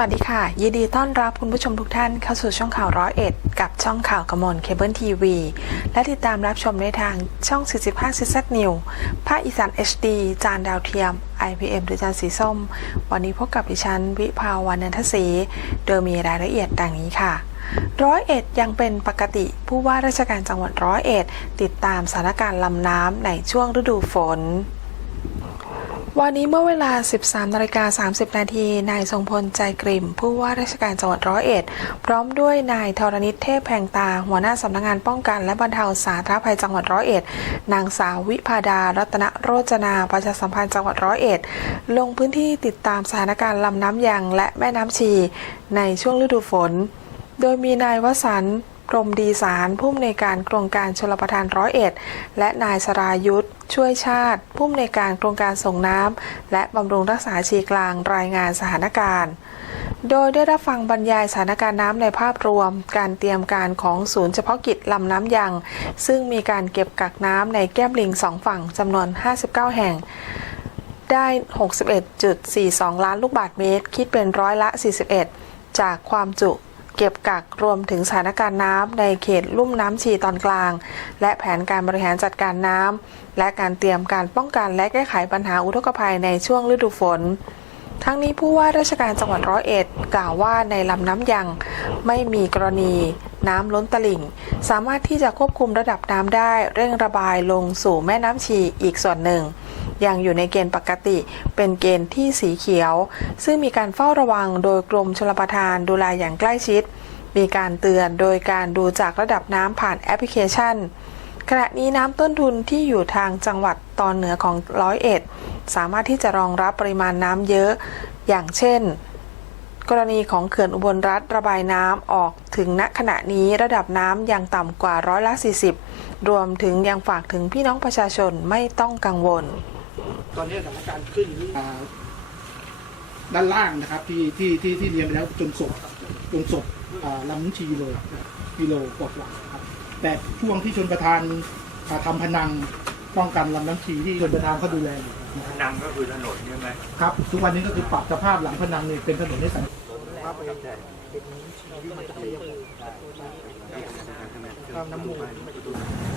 วัสดีค่ะ ยินดีต้อนรับคุณผู้ชมทุกท่านเข้าสู่ช่องข่าวร้อยเอ็ดกับช่องข่าวกระมวลเคเบิลทีวี และติดตามรับชมในทางช่อง 45ซิซนิวภาคอีสาน HD จานดาวเทียม IPM หรือจานสีส้ม วันนี้พบกับดิฉัน วิภาวันนันทศรีโดยมีรายละเอียดดังนี้ค่ะร้อยเอ็ดยังเป็นปกติผู้ว่าราชการจังหวัดร้อยเอ็ด ติดตามสถานการณ์ลำน้ำในช่วงฤดูฝน วันนี้เมื่อเวลา 13นาฬิกา30 นาที นายทรงพลใจกริ่ม ผู้ว่าราชการจังหวัดร้อยเอ็ด พร้อมด้วยนายธรณิตเทพแพงตา หัวหน้าสำนักงานป้องกันและบรรเทาสาธารณภัยจังหวัดร้อยเอ็ด นางสาววิพาดา รัตนโรจนา ประชาสัมพันธ์จังหวัดร้อยเอ็ด ลงพื้นที่ติดตามสถานการณ์ลำน้ำยังและแม่น้ำชี ในช่วงฤดูฝน โดยมีนายวสันต์ กรมดีสารผู้อำนวยการโครงการชลประทานร้อยเอ็ดและนายสรายุทธช่วยชาติผู้อำนวยการโครงการส่งน้ำและบำรุงรักษาชีกลางรายงานสถานการณ์โดยได้รับฟังบรรยายสถานการณ์น้ำในภาพรวม การเตรียมการของศูนย์เฉพาะกิจลำน้ำยัง ซึ่งมีการเก็บกักน้ำในแก้มลิงสองฝั่งจำนวน 59 แห่ง ได้ 61.42 ล้านลูกบาศก์เมตร คิดเป็นร้อยละ 41 จากความจุ เก็บกักรวมถึงสถานการณ์น้ำในเขตลุ่มน้ำชีตอนกลาง และแผนการบริหารจัดการน้ำและการเตรียมการป้องกันและแก้ไขปัญหาอุทกภัยในช่วงฤดูฝนทั้งนี้ผู้ว่าราชการจังหวัดร้อยเอ็ดกล่าวว่าในลำน้ำยังไม่มีกรณีน้ำล้นตลิ่ง สามารถที่จะควบคุมระดับน้ำได้เร่งระบายลงสู่แม่น้ำชีอีกส่วนหนึ่ง ยังอยู่ในเกณฑ์ปกติ เป็นเกณฑ์ที่สีเขียว ซึ่งมีการเฝ้าระวังโดยกรมชลประทานดูแลอย่างใกล้ชิด มีการเตือนโดยการดูจากระดับน้ำผ่านแอปพลิเคชัน ขณะนี้น้ำต้นทุนที่อยู่ทางจังหวัดตอนเหนือของร้อยเอ็ดสามารถที่จะรองรับปริมาณน้ำเยอะ อย่างเช่นกรณีของเขื่อนอุบลรัฐระบายน้ำออกถึงณขณะนี้ระดับน้ำยังต่ำกว่าร้อยละ 40 รวมถึงยังฝากถึงพี่น้องประชาชนไม่ต้องกังวล ตอนนี้สถานการณ์ขึ้นอ่าด้านล่างนะครับที่ที่ที่ที่เรียนไปแล้วจนศพจนศพอ่าลำน้ำชีเลยกิโลกว่าๆครับแต่ช่วงที่ชนประธานอ่าทำพนังป้องกันลำน้ำชีที่ชนประธานเขาดูแลอยู่นะพครับนังก็คือถนนใช่ไหมครับทุกวันนี้ก็คือปรับสภาพหลังพนังเนี่ยเป็นถนนให้สัญเ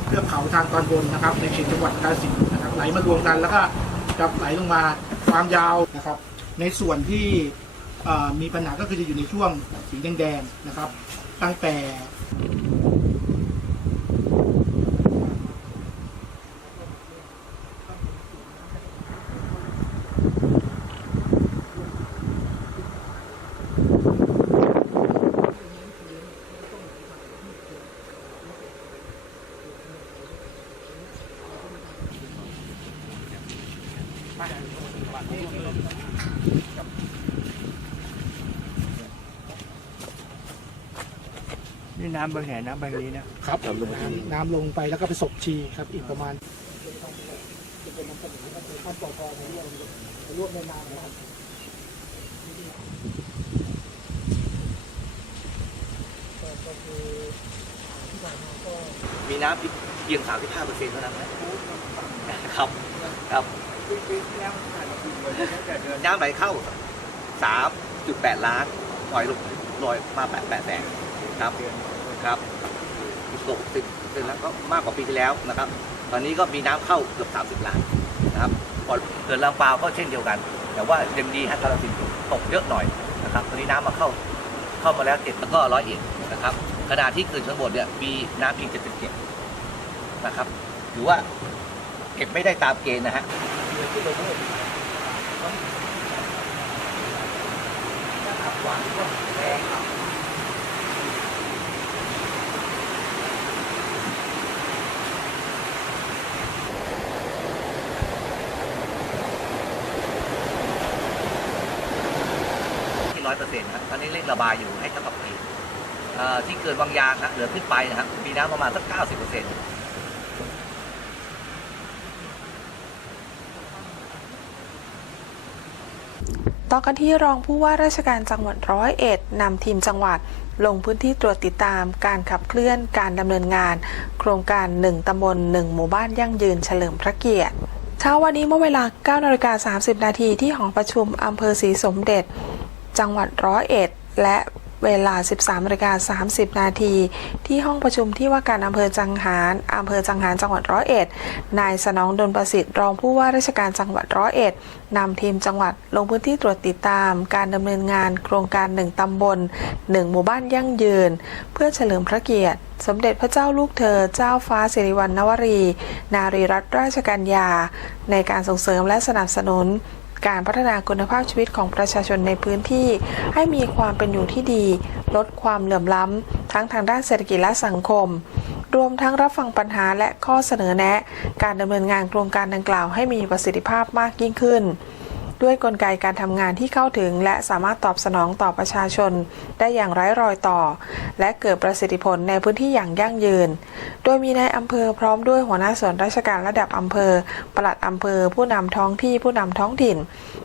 ทือกเขาทางตอนบนนะครับ ในเขตจังหวัดกาฬสินธุ์นะครับไหลมารวมกันแล้วก็ จะไหลลงมาความยาวนะครับ ในส่วนที่มีปัญหาก็คือจะอยู่ในช่วงสีแดงๆนะครับ ตั้งแต่ นี่น้ำไปไหนน้ำไปนี้นะครับน้ำลงไปแล้วก็ไปศพชีครับ อีกประมาณท่านปกครองในร่วมร่วมในนามนะครับมีน้ำเพียง 35เปอร์เซ็นต์เท่านั้นนะครับ ครับน้ำไหลเข้า 3.8 ล้านลอยลงลอยมา8 8แสน ครับครับตกสิบเสร็จแล้วก็มากกว่าปีที่แล้วนะครับ ตอนนี้ก็มีน้ำเข้าเกือบ30ล้านนะครับพอเกิดลำปาวก็เช่นเดียวกัน แต่ว่ายังดีฮะกาฬสินตกเยอะหน่อยนะครับตอนนี้น้ำมาเข้าเข้ามาแล้วเจ็ดแล้วก็ร้อยเอ็ดนะครับขณะที่เขื่อนชนบทเนี่ยมีน้ำเพียง77นะครับถือว่าเก็บไม่ได้ตามเกณฑ์นะฮะที่ร้ อยเปอร์เซ็นต์ครับตอนนี้เร่งระบายอยู่ให้เท่ากับปีเอที่เกิดบางยางนะเหลือขึ้นไปนะครับมีน้ำประมาณสักเก้าสิบเปอร์เซ็นต์ต่อกันที่รองผู้ว่าราชการจังหวัดร้อยเอ็ดนำทีมจังหวัดลงพื้นที่ตรวจติดตามการขับเคลื่อนการดำเนินงาน โครงการ 1ตำบล 1 หมู่บ้านยั่งยืนเฉลิมพระเกียรติเช้าวันนี้เมื่อเวลา9นาฬิกา30 นาทีที่หอประชุมอำเภอศรีสมเด็จ จังหวัดร้อยเอ็ด และเวลา 13นาฬิกา30 นาที ที่ห้องประชุมที่ว่าการอำเภอจังหารอำเภอจังหารจังหวัดร้อยเอ็ด นายสนองดลประสิทธิ์รองผู้ว่าราชการจังหวัดร้อยเอ็ดนำทีมจังหวัดลงพื้นที่ตรวจติดตาม การดำเนินงานโครงการหนึ่งตำบลหนึ่งหมู่บ้านยั่งยืน เพื่อเฉลิมพระเกียรติ สมเด็จพระเจ้าลูกเธอ เจ้าฟ้าสิริวัณณวรี นารีรัตนราชกัญญา ในการส่งเสริมและสนับสนุน การพัฒนาคุณภาพชีวิตของประชาชนในพื้นที่ ให้มีความเป็นอยู่ที่ดี ลดความเหลื่อมล้ำ ทั้งทางด้านเศรษฐกิจและสังคม รวมทั้งรับฟังปัญหาและข้อเสนอแนะ การดำเนินงานโครงการดังกล่าวให้มีประสิทธิภาพมากยิ่งขึ้น ด้วยกลไกการทำงานที่เข้าถึง และสามารถตอบสนองต่อประชาชน ได้อย่างไร้รอยต่อ และเกิดประสิทธิผลในพื้นที่อย่างยั่งยืน โดยมีนายอำเภอพร้อมด้วยหัวหน้าส่วนราชการระดับอำเภอ ปลัดอำเภอ ผู้นำท้องที่ผู้นำท้องถิ่น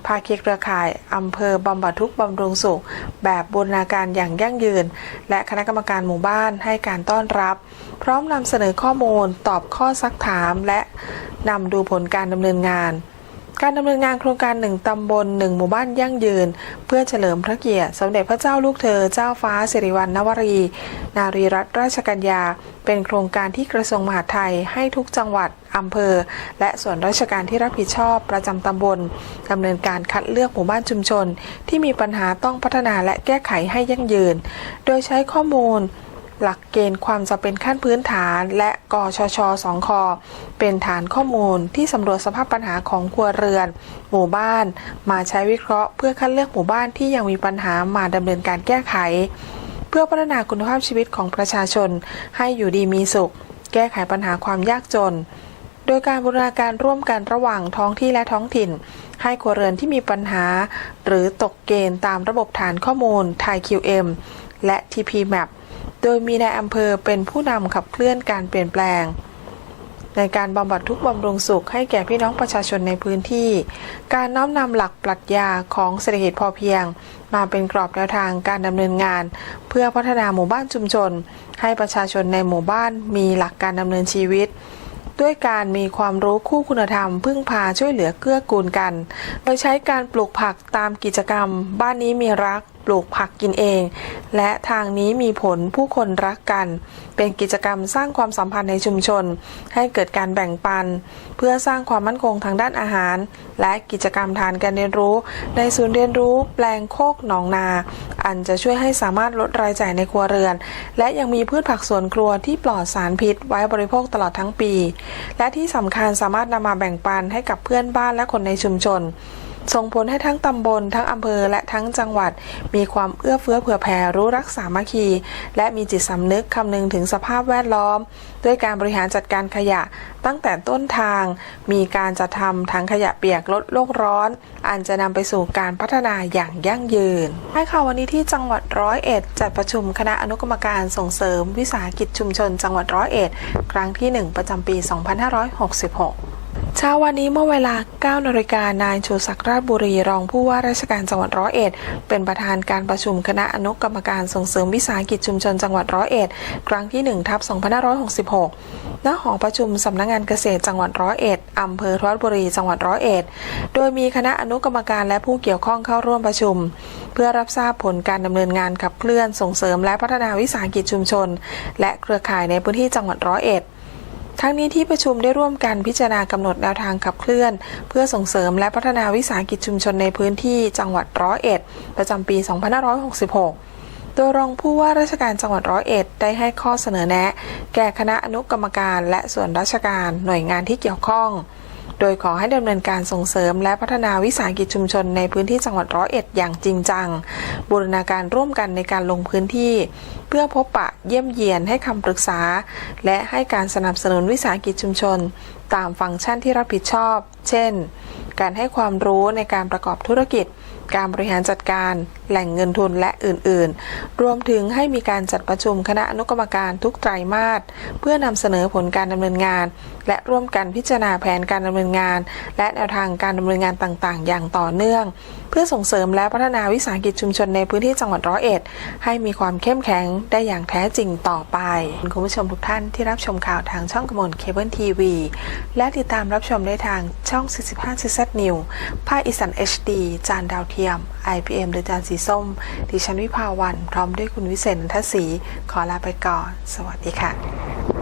ภาคีเครือข่ายอำเภอบำบัดทุกบำรุงสุข แบบบูรณาการอย่างยั่งยืน และคณะกรรมการหมู่บ้านให้การต้อนรับ พร้อมนำเสนอข้อมูล ตอบข้อซักถามและนำดูผลการดำเนินงาน การดำเนินงานโครงการหนึ่งตำบลหนึ่งหมู่บ้านยั่งยืน เพื่อเฉลิมพระเกียรติ สมเด็จพระเจ้าลูกเธอเจ้าฟ้าสิริวัณณวรี นารีรัตนราชกัญญา เป็นโครงการที่กระทรวงมหาดไทยให้ทุกจังหวัดอำเภอ และส่วนราชการที่รับผิดชอบประจำตำบลดำเนินการคัดเลือกหมู่บ้านชุมชน ที่มีปัญหาต้องพัฒนาและแก้ไขให้ยั่งยืน โดยใช้ข้อมูล หลักเกณฑ์ความจะเป็นขั้นพื้นฐาน และกชชสองคอเป็นฐานข้อมูลที่สำรวจสภาพปัญหาของครัวเรือน หมู่บ้าน มาใช้วิเคราะห์เพื่อคัดเลือกหมู่บ้านที่ยังมีปัญหามาดำเนินการแก้ไข เพื่อพัฒนาคุณภาพชีวิตของประชาชน ให้อยู่ดีมีสุข แก้ไขปัญหาความยากจน โดยการบูรณาการร่วมกันระหว่างท้องที่และท้องถิ่น ให้ครัวเรือนที่มีปัญหา หรือตกเกณฑ์ตามระบบฐานข้อมูล t h a i QM และ TP Map โดยมีนายอำเภอเป็นผู้นำขับเคลื่อนการเปลี่ยนแปลง ในการบำบัดทุกบำรุงสุขให้แก่พี่น้องประชาชนในพื้นที่ การน้อมนำหลักปรัชญาของเศรษฐกิจพอเพียง มาเป็นกรอบแนวทางการดำเนินงาน เพื่อพัฒนาหมู่บ้านชุมชน ให้ประชาชนในหมู่บ้านมีหลักการดำเนินชีวิตด้วยการมีความรู้คู่คุณธรรม พึ่งพาช่วยเหลือเกื้อกูลกัน โดยใช้การปลูกผักตามกิจกรรม บ้านนี้มีรัก ปลูกผักกินเอง และทางนี้มีผลผู้คนรักกัน เป็นกิจกรรมสร้างความสัมพันธ์ในชุมชน ให้เกิดการแบ่งปัน เพื่อสร้างความมั่นคงทางด้านอาหาร และกิจกรรมทานการเรียนรู้ ในศูนย์เรียนรู้แปลงโคกหนองนา อันจะช่วยให้สามารถลดรายจ่ายในครัวเรือน และยังมีพืชผักสวนครัวที่ปลอดสารพิษ ไว้บริโภคตลอดทั้งปี และที่สำคัญสามารถนำมาแบ่งปันให้กับเพื่อนบ้านและคนในชุมชน ส่งผลให้ทั้งตำบล ทั้งอำเภอและทั้งจังหวัด มีความเอื้อเฟื้อเผื่อแผ่รู้รักสามัคคี และมีจิตสำนึกคำนึงถึงสภาพแวดล้อม ด้วยการบริหารจัดการขยะตั้งแต่ต้นทาง มีการจัดทำถังขยะเปียกลดโลกร้อน อันจะนำไปสู่การพัฒนาอย่างยั่งยืนให้ข่าววันนี้ที่จังหวัดร้อยเอ็ดจัดประชุมคณะอนุกรรมการส่งเสริม วิสาหกิจชุมชน จังหวัดร้อยเอ็ดครั้งที่ 1 ประจำปี 2566 เช้าวันนี้เมื่อเวลา 9นาฬิกานายชูศักดิ์ราชบุรีรองผู้ว่าราชการจังหวัดร้อยเอ็ด เป็นประธานการประชุมคณะอนุกรรมการส่งเสริมวิสาหกิจชุมชนจังหวัดร้อยเอ็ด ครั้งที่1ทับ2566 ณ หอประชุมสำนักงงานเกษตรจังหวัดร้อยเอ็ดอำเภอทวัดบุรีจังหวัดร้อยเอ็ด โดยมีคณะอนุกรรมการและผู้เกี่ยวข้องเข้าร่วมประชุม เพื่อรับทราบผลการดำเนินงานขับเคลื่อนส่งเสริมและพัฒนาวิสาหกิจชุมชน และเครือข่ายในพื้นที่จังหวัดร้อยเอ็ด ทั้งนี้ที่ประชุมได้ร่วมกันพิจารณากำหนดแนวทางขับเคลื่อน เพื่อส่งเสริมและพัฒนาวิสาหกิจชุมชนในพื้นที่จังหวัดร้อยเอ็ด ประจำปี 2566 โดยรองผู้ว่าราชการจังหวัดร้อยเอ็ดได้ให้ข้อเสนอแนะ แก่คณะอนุกรรมการ และส่วนราชการหน่วยงานที่เกี่ยวข้อง โดยขอให้ดำเนินการส่งเสริม และพัฒนาวิสาหกิจชุมชนในพื้นที่จังหวัดร้อยเอ็ดอย่างจริงจัง บูรณาการร่วมกันในการลงพื้นที่ เพื่อพบปะเยี่ยมเยียนให้คำปรึกษา และให้การสนับสนุนวิสาหกิจชุมชน ตามฟังก์ชันที่รับผิดชอบ เช่น การให้ความรู้ในการประกอบธุรกิจ การบริหารจัดการแหล่งเงินทุนและอื่น ๆ รวมถึงให้มีการจัดประชุมคณะอนุกรรมการทุกไตรมาสเพื่อนำเสนอผลการดำเนินงาน และร่วมกันพิจารณาแผนการดำเนินงาน และแนวทางการดำเนินงานต่าง ๆ อย่างต่อเนื่อง เพื่อส่งเสริมและพัฒนาวิสาหกิจชุมชนในพื้นที่จังหวัดร้อยเอ็ด ให้มีความเข้มแข็งได้อย่างแท้จริงต่อไปคุณผู้ชมทุกท่านที่รับชมข่าวทางช่องกระมวลเคเบิลทีวีและติดตามรับชมได้ทางช่อง 45 CZ New ภาคอีสาน HD จานดาวเทียมทียม IPM หรือจานสีส้ม ดิฉันวิภาวัน พร้อมด้วยคุณวิเศษนันทศรีขอลาไปก่อน สวัสดีค่ะ